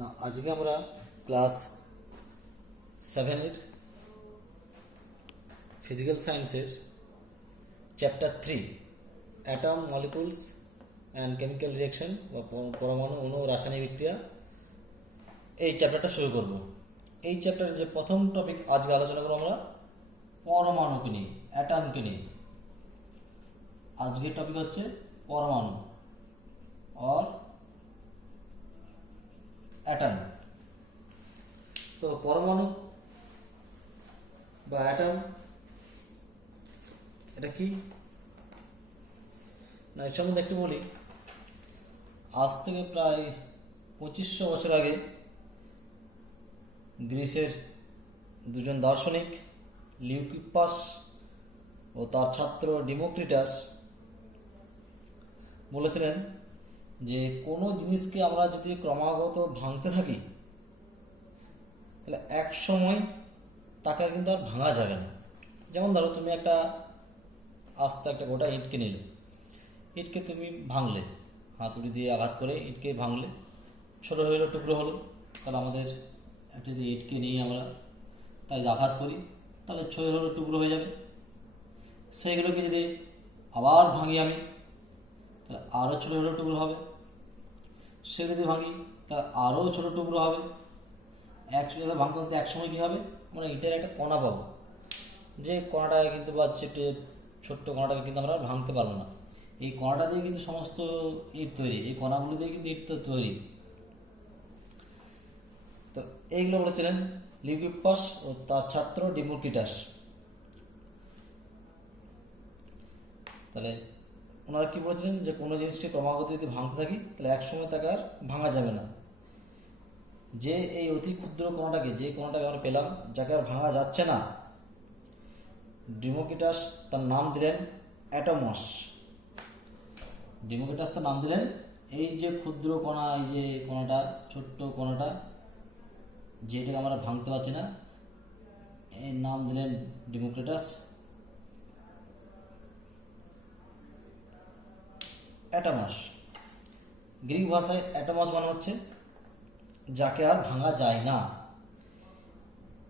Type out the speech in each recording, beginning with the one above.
না আজকে আমরা ক্লাস 7-এর ফিজিক্যাল সায়েন্সের chapter 3 atom molecules and chemical reaction বা পরমাণু অণু রাসায়নিক বিক্রিয়া এই চ্যাপ্টারটা শুরু করব। এই চ্যাপ্টারের যে প্রথম টপিক আজকে আলোচনা করব আমরা পরমাণুকে নিয়ে, অ্যাটমকে নিয়ে। আজকের টপিক হচ্ছে পরমাণু অর অ্যাটম। তো পরমাণু বা অ্যাটম এটা কি না, এর সম্বন্ধে একটু বলি। আজ থেকে প্রায় 2500 বছর আগে গ্রিসের দুজন দার্শনিক লিউকিপাস ও তার ছাত্র ডিমোক্রিটাস বলেছিলেন যে কোনো জিনিসকে আমরা যদি ক্রমাগত ভাঙতে থাকি তাহলে এক সময় তাকে কিন্তু আর ভাঙা যাবে না। যেমন ধরো তুমি একটা আস্তে একটা গোটা ইটকে নিলে, ইটকে তুমি ভাঙলে, হাতুড়ি দিয়ে আঘাত করে ইটকে ভাঙলে, ছোটো হয়ে টুকরো হলো। তাহলে আমাদের একটা যদি ইটকে নিয়ে আমরা তাই আঘাত করি তাহলে ছোটো হলো টুকরো হয়ে যাবে। সেইগুলোকে যদি আবার ভাঙি আমি তাহলে আরও ছোটো ছোটো টুকরো হবে। সে যদি ভাঙি তা আরও ছোটো টুকরো হবে। একসাথে ভাঙতে ভাঙতে এক সময় কী হবে, আমরা ইটের একটা কণা পাবো, যে কণাটাকে কিন্তু বা ছোট্ট কণাটাকে কিন্তু আমরা ভাঙতে পারবো না। এই কণাটা দিয়ে কিন্তু সমস্ত ইট তৈরি, এই কণাগুলো দিয়ে কিন্তু ইট তৈরি। তো এইগুলো বলেছিলেন লিউকিপাস ও তার ছাত্র ডিমোক্রিটাস। তাহলে ওনারা কি বলেছিলেন যে কোনো জিনিসকে ক্রমাগত যদি ভাঙতে থাকি তাহলে একসময় তাকে আর ভাঙা যাবে না। যে এই অতি ক্ষুদ্র কণাটাকে, যে কণাটাকে আমরা পেলাম, যাকে আর ভাঙা যাচ্ছে না, ডিমোক্রিটাস তার নাম দিলেন অ্যাটমস। ডিমোক্রিটাস তার নাম দিলেন এই যে ক্ষুদ্র কণা, এই যে কণাটা, ছোট্ট কণাটা যেটাকে আমরা ভাঙতে পারছি না, এই নাম দিলেন ডিমোক্রিটাস অ্যাটমস। গ্রিক ভাষায় অ্যাটমস মানে হচ্ছে যাকে আর ভাঙা যায় না।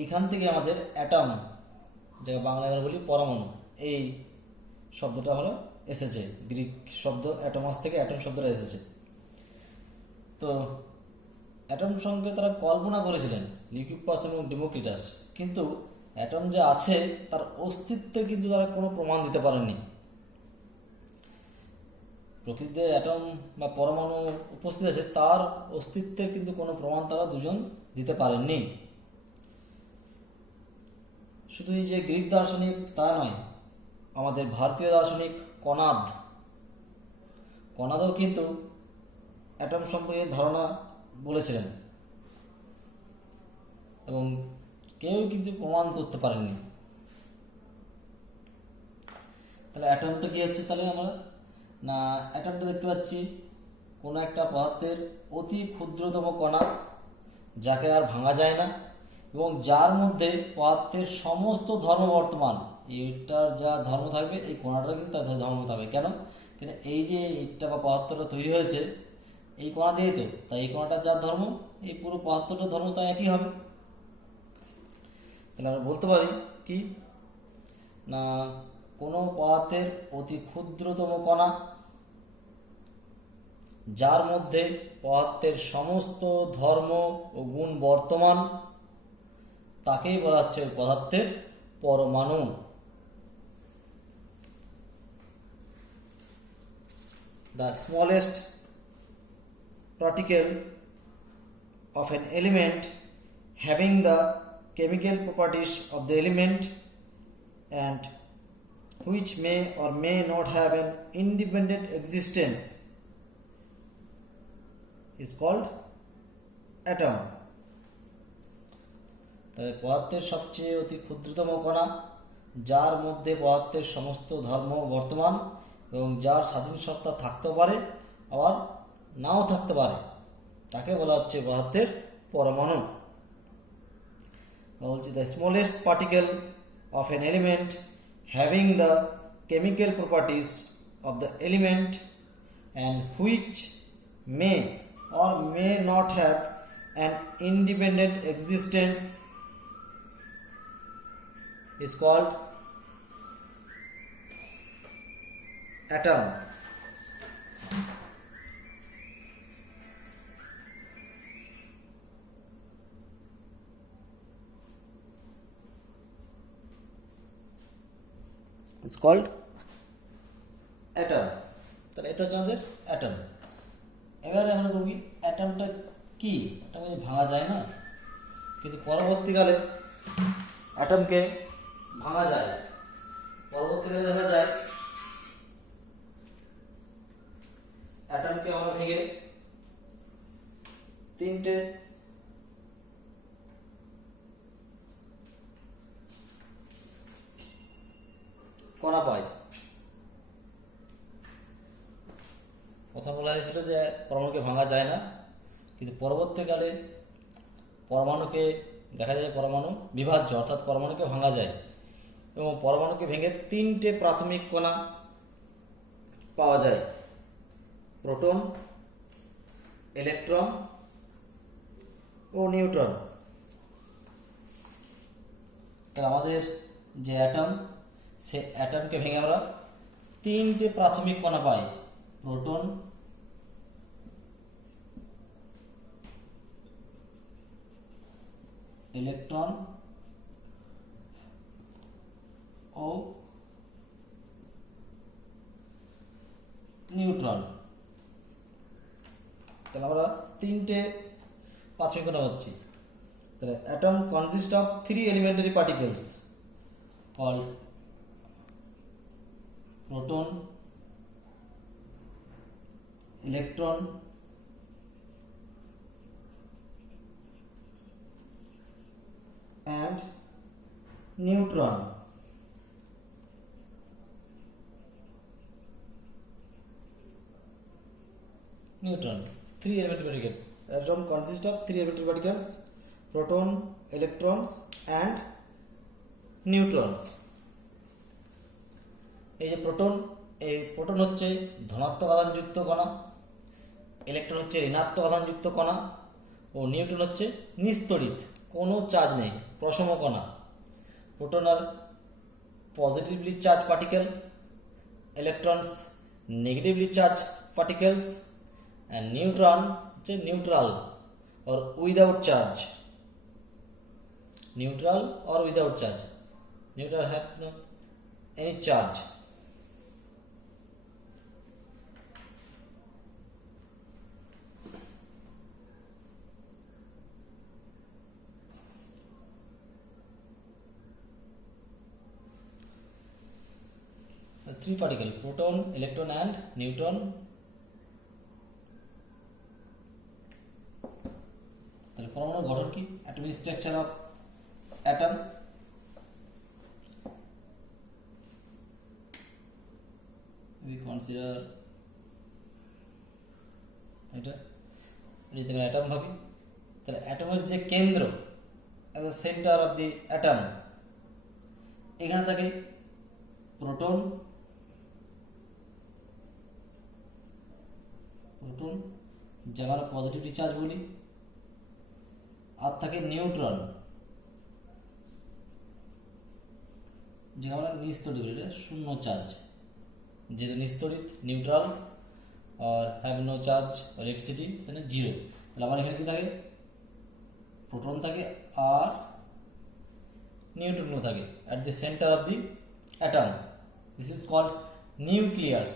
এইখান থেকে আমাদের অ্যাটম, যাকে বাংলায় আমরা বলি পরমাণু, এই শব্দটা হলো এসেছে। গ্রিক শব্দ অ্যাটমাস থেকে অ্যাটম শব্দটা এসেছে। তো অ্যাটম সঙ্গে তারা কল্পনা করেছিলেন লিউকিপাস এবং ডিমোক্রিটাস, কিন্তু অ্যাটম যে আছে তার অস্তিত্বে কিন্তু তারা কোনো প্রমাণ দিতে পারেননি। প্রকৃতিতে অ্যাটম বা পরমাণু উপস্থিত আছে, তার অস্তিত্বের কিন্তু কোনো প্রমাণ তারা দুজন দিতে পারেননি। শুধু এই যে গ্রিক দার্শনিক তা নয়, আমাদের ভারতীয় দার্শনিক কনাদও কিন্তু অ্যাটম সম্পর্কে ধারণা বলেছিলেন এবং কেউ কিন্তু প্রমাণ করতে পারেননি। তাহলে অ্যাটমটা কি হচ্ছে? তাহলে আমরা না অ্যাটমটা দেখতে পাচ্ছি কোনো একটা পদার্থের অতি ক্ষুদ্রতম কণা, যাকে আর ভাঙা যায় না এবং যার মধ্যে পদার্থের সমস্ত ধর্ম বর্তমান। এটার যা ধর্ম থাকবে এই কণাটার কিন্তু তার ধর্ম থাকবে। কেন? এই যে ইটটা বা পদার্থটা তৈরি হয়েছে এই কণা দিয়ে, তো তাই এই কণাটার যা ধর্ম, এই পুরো পদার্থটার ধর্ম তা একই হবে। তাহলে আমরা বলতে পারি কি না, কোনো পদার্থের অতি ক্ষুদ্রতম কণা যার মধ্যে পদার্থের সমস্ত ধর্ম ও গুণ বর্তমান, তাকেই বলা হচ্ছে পদার্থের পরমাণু। The smallest particle of an element having the chemical properties of the element and which may or may not have an independent existence is called atom. তাহলে পদার্থের সবচেয়ে অতি ক্ষুদ্রতম কণা, যার মধ্যে পদার্থের সমস্ত ধর্ম বর্তমান এবং যার স্বাধীন সত্তা থাকতেও পারে আবার নাও থাকতে পারে, তাকে বলা হচ্ছে পদার্থের পরমাণু। বলছি the smallest particle of an element having the chemical properties of the element and which may or may not have an independent existence is called atom. It's called atom. তাহলে এটা হচ্ছে আমাদের অ্যাটম। এবারে আমরা বলব কি অ্যাটমটা কি, এটা ভাঙা যায় না, কিন্তু পরবর্তীকালে অ্যাটমকে ভাঙা যায়। পরবর্তীকালে দেখা যায় অ্যাটমকে আমরা ভেঙে তিনটে কণা পাই। প্রথম বলা হয়েছিল যে পরমাণুকে ভাঙা যায় না, কিন্তু পরবর্তীকালে পরমাণুকে দেখা যায় পরমাণু বিভাজ্য, অর্থাৎ পরমাণুকে ভাঙা যায় এবং পরমাণুকে ভেঙে তিনটে প্রাথমিক কণা পাওয়া যায়, প্রোটন, ইলেকট্রন ও নিউট্রন। তাহলে আমাদের যে অ্যাটম, সে অ্যাটমকে ভেঙে আমরা তিনটে প্রাথমিক কণা পাই, প্রোটন, ইলেকট্রন ও নিউট্রন। তাহলে আমরা তিনটে প্রাথমিক কণা হচ্ছি। তাহলে atom consist of 3 elementary particles called proton, electron and neutron. Neutron, 3 elementary particles. Atom consists of 3 elementary particles: proton, electrons and neutrons. এই যে প্রোটন, এই প্রোটন হচ্ছে ধনাত্মক আধানযুক্ত কণা, ইলেকট্রন হচ্ছে ঋণাত্মক আধানযুক্ত কণা ও নিউট্রন হচ্ছে নিস্তড়িত, কোনো চার্জ নেই, প্রশম কণা। প্রোটন আর positively charge particle, electrons negatively charge particles and neutron হচ্ছে neutral or without charge. Neutral or without charge. Neutral have no any charge. The 3 particles: proton, electron and neutron. তাহলে পরমাণুর গঠন কি? Atomic structure of atom. We consider এটা যদি আমরা atom ভাবি, তাহলে অ্যাটমের যে কেন্দ্র, সেন্টার অফ দি অ্যাটম, এখানে থাকে প্রোটন, যাকে আমরা পজিটিভ চার্জ বলি, আর থাকে নিউট্রন, যেটা আমরা নিস্তড়িত, এটা শূন্য চার্জ, যেটা নিস্তড়িত, নিউট্রাল আর হ্যাভ নো চার্জ ইলেকট্রিসিটি, সেটা জিরো। তাহলে আমার এখানে কি থাকে? প্রোটন থাকে আর নিউট্রন থাকে at the centre of the atom. This is called nucleus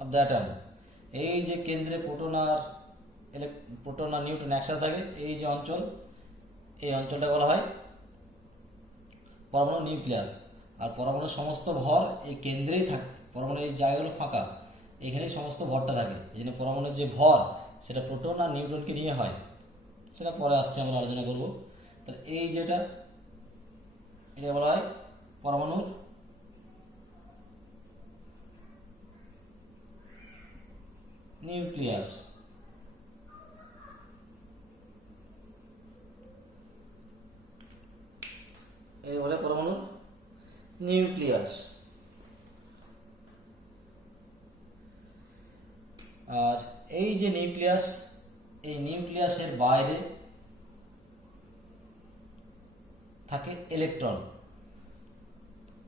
of the atom. এই যে কেন্দ্রে প্রোটন আর নিউট্রন একসাথে থাকে, এই যে অঞ্চল, এই অঞ্চলটা বলা হয় পরমাণু নিউক্লিয়াস। আর পরমাণুর সমস্ত ভর এই কেন্দ্রেই থাকে, পরমাণুর এই জায়গাগুলো ফাঁকা, এখানেই সমস্ত ভরটা থাকে। এই জন্য পরমাণুর যে ভর, সেটা প্রোটন আর নিউট্রনকে নিয়ে হয়, সেটা পরে আসছে, আমরা আলোচনা করব। তাহলে এই যেটা, এটা বলা হয় পরমাণুর নিউক্লিয়াস। এই বলে পরমাণুর নিউক্লিয়াস। আর এই যে নিউক্লিয়াস, এই নিউক্লিয়াসের বাইরে থাকে ইলেকট্রন।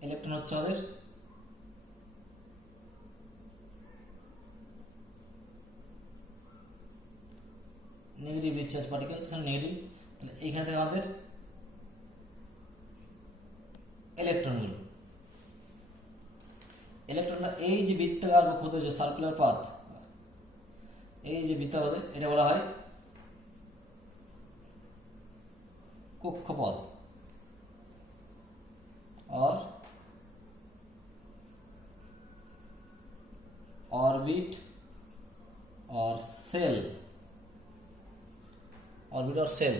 ইলেকট্রন হচ্ছে আমাদের নেগেটিভ রিচার্জ পার্টিকেল, নেগেটিভ। তাহলে এইখানে থেকে আমাদের ইলেকট্রনগুলো, ইলেকট্রনটা এই যে বৃত্তাকার কক্ষপথে যে সার্কুলার পাথ, এই যে বৃত্তাকার এটা বলা হয় কক্ষপথ और ऑर्बिट और सेल, অরবিট আর সেল।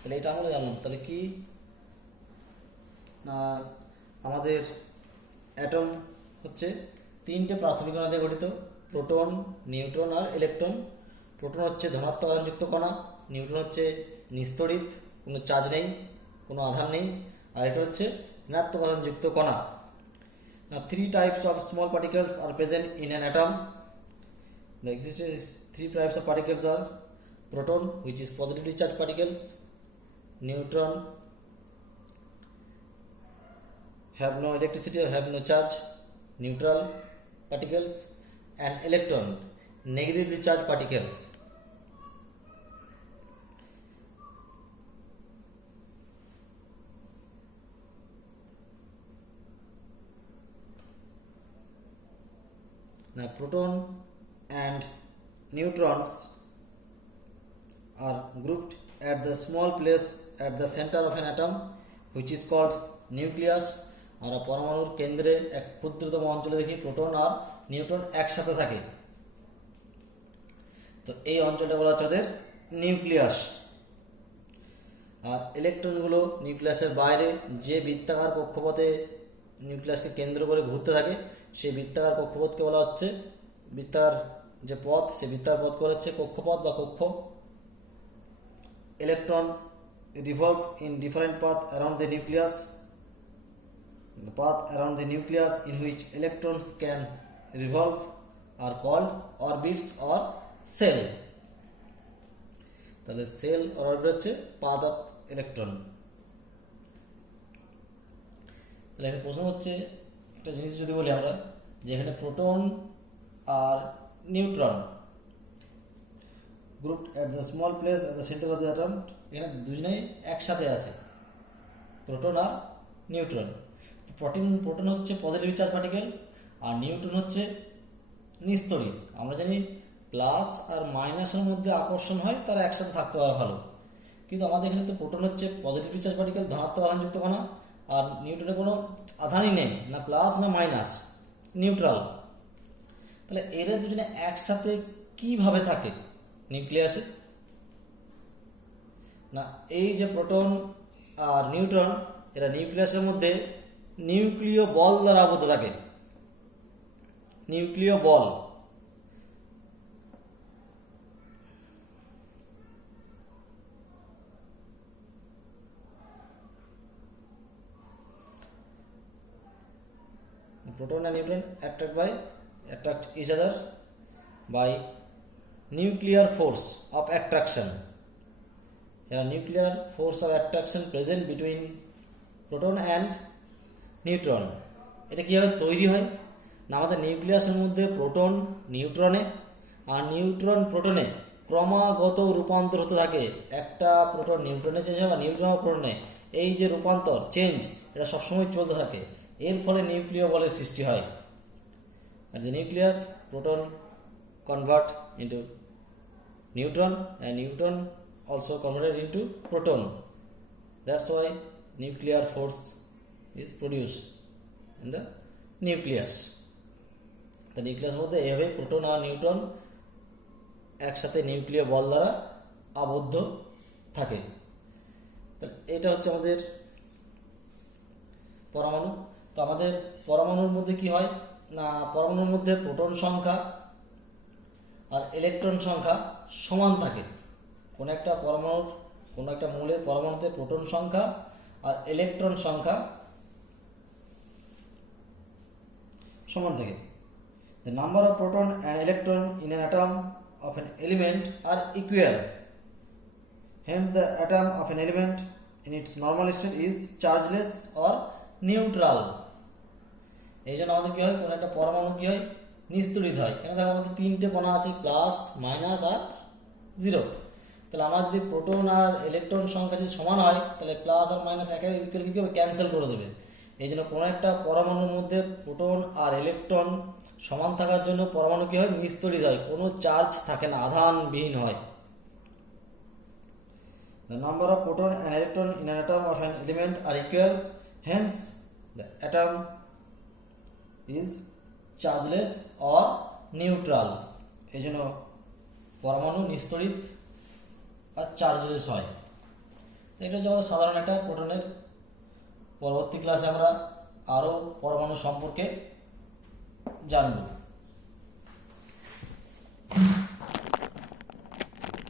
তাহলে এটা আমরা জানলাম। তাহলে কি না, আমাদের অ্যাটম হচ্ছে তিনটে প্রাথমিক কণা দিয়ে গঠিত, প্রোটন, নিউট্রন আর ইলেকট্রন। প্রোটন হচ্ছে ধনাত্মক আধানযুক্ত কণা, নিউট্রন হচ্ছে নিস্তড়িত, কোনো চার্জ নেই, কোনো আধান নেই, আর এটা হচ্ছে ঋণাত্মক আধানযুক্ত কণা। Now, three types of small particles are present in an atom. The existing three types of particles are proton, which is positively charged particles, neutron have no electricity or have no charge, neutral particles, and electron, negatively charged particles. Now, proton and neutrons are grouped at the small place at the center of an atom, which is called nucleus. আমরা পরমাণুর কেন্দ্রে এক ক্ষুদ্রতম অঞ্চলে দেখি proton আর neutron একসাথে থাকে, তো এই অঞ্চলটা বলা হচ্ছে ওদের নিউক্লিয়াস। আর ইলেকট্রনগুলো নিউক্লিয়াসের বাইরে যে বৃত্তাকার কক্ষপথে নিউক্লিয়াসকে কেন্দ্র করে ঘুরতে থাকে, সেই বৃত্তাকার কক্ষপথকে বলা হচ্ছে, বৃত্তাকার যে পথ, সে বৃত্তাকার পথকে বলা হচ্ছে কক্ষপথ বা কক্ষ। Electron revolve in different path around the nucleus. The path around the nucleus in which electrons can revolve are called orbits or cell. তাহলে সেল or orbit হচ্ছে path of electron. তাহলে এখানে প্রশ্ন হচ্ছে, একটা জিনিস যদি বলি আমরা, যে এখানে প্রোটন আর neutron grouped at the small place at the center of the atom, এখানে দুজনেই একসাথে আছে, প্রোটন আর নিউট্রন। প্রোটন হচ্ছে পজিটিভ চার্জ পার্টিকেল আর নিউট্রন হচ্ছে নিস্তড়িত। আমরা জানি প্লাস আর মাইনাসের মধ্যে আকর্ষণ হয়, তারা একসাথে থাকতে পারে ভালো, কিন্তু আমাদের এখানে তো প্রোটন হচ্ছে পজিটিভ চার্জ পার্টিকেল, ধনাত্মক আধানযুক্ত কণা, আর নিউট্রনের কোনো আধানই নেই, না প্লাস না মাইনাস, নিউট্রাল। তাহলে এরা দুজনে একসাথে কিভাবে থাকে নিউক্লিয়াসে? না, এই যে প্রোটন আর নিউট্রন, এরা নিউক্লিয়াসের মধ্যে নিউক্লিয় বল দ্বারা আবদ্ধ থাকে। নিউক্লিয় বল, proton and neutron attract each other by nuclear force of attraction. A nuclear force of attraction present between proton and neutron. এটা কিভাবে তৈরি হয় না, আমাদের নিউক্লিয়াসের মধ্যে প্রোটন নিউট্রনে আর নিউট্রন প্রোটনে ক্রমাগত রূপান্তর হতে থাকে। একটা প্রোটন নিউট্রনে চেঞ্জ হয়, নিউট্রন প্রোটনে, এই যে রূপান্তর চেঞ্জ, এটা সবসময় চলতে থাকে। এর ফলে নিউক্লিয় বলের সৃষ্টি হয়। At the nucleus, proton convert into neutron and neutron also converted into proton. That's why nuclear force is produced in the nucleus. The nucleus মধ্যে এইভাবে প্রোটন আর নিউট্রন একসাথে নিউক্লিয় বল দ্বারা আবদ্ধ থাকে। তাহলে এটা হচ্ছে আমাদের পরমাণু। তো আমাদের পরমাণুর মধ্যে কি হয় না, পরমাণুর মধ্যে প্রোটন সংখ্যা আর ইলেকট্রন সংখ্যা সমান থাকে। কোন একটা পরমাণুর, কোন একটা মৌলের পরমাণুতে প্রোটন সংখ্যা আর ইলেকট্রন সংখ্যা সমান থাকে। The number of proton and electron in an atom of an element are equal. Hence the atom of an element in its normal state is chargeless or neutral. এই জন্য আমাদের কি হয়, কোনো একটা পরমাণু কি হয়, নিস্তড়িত হয়। এখানে দেখো আমাদের তিনটে কণা আছে, প্লাস মাইনাস আর জিরো। তাহলে আমার যদি প্রোটন আর ইলেকট্রন সংখ্যা যদি সমান হয়, তাহলে প্লাস আর মাইনাস একের ইকুয়াল কি হবে, ক্যান্সেল করে দেবে। এই জন্য কোনো একটা পরমাণুর মধ্যে প্রোটন আর ইলেকট্রন সমান থাকার জন্য পরমাণু কি হয়, নিস্তড়িত হয়, কোনো চার্জ থাকে না, আধানবিহীন হয়। The number of proton and electron in an atom of an element are equal, hence the atom is chargeless or neutral. এই জন্য পরমাণু নিস্তড়িত আর চার্জলেস হয়। এটা হচ্ছে সাধারণ একটা প্রোটনের। পরবর্তী ক্লাসে আমরা আরও পরমাণু সম্পর্কে জানব।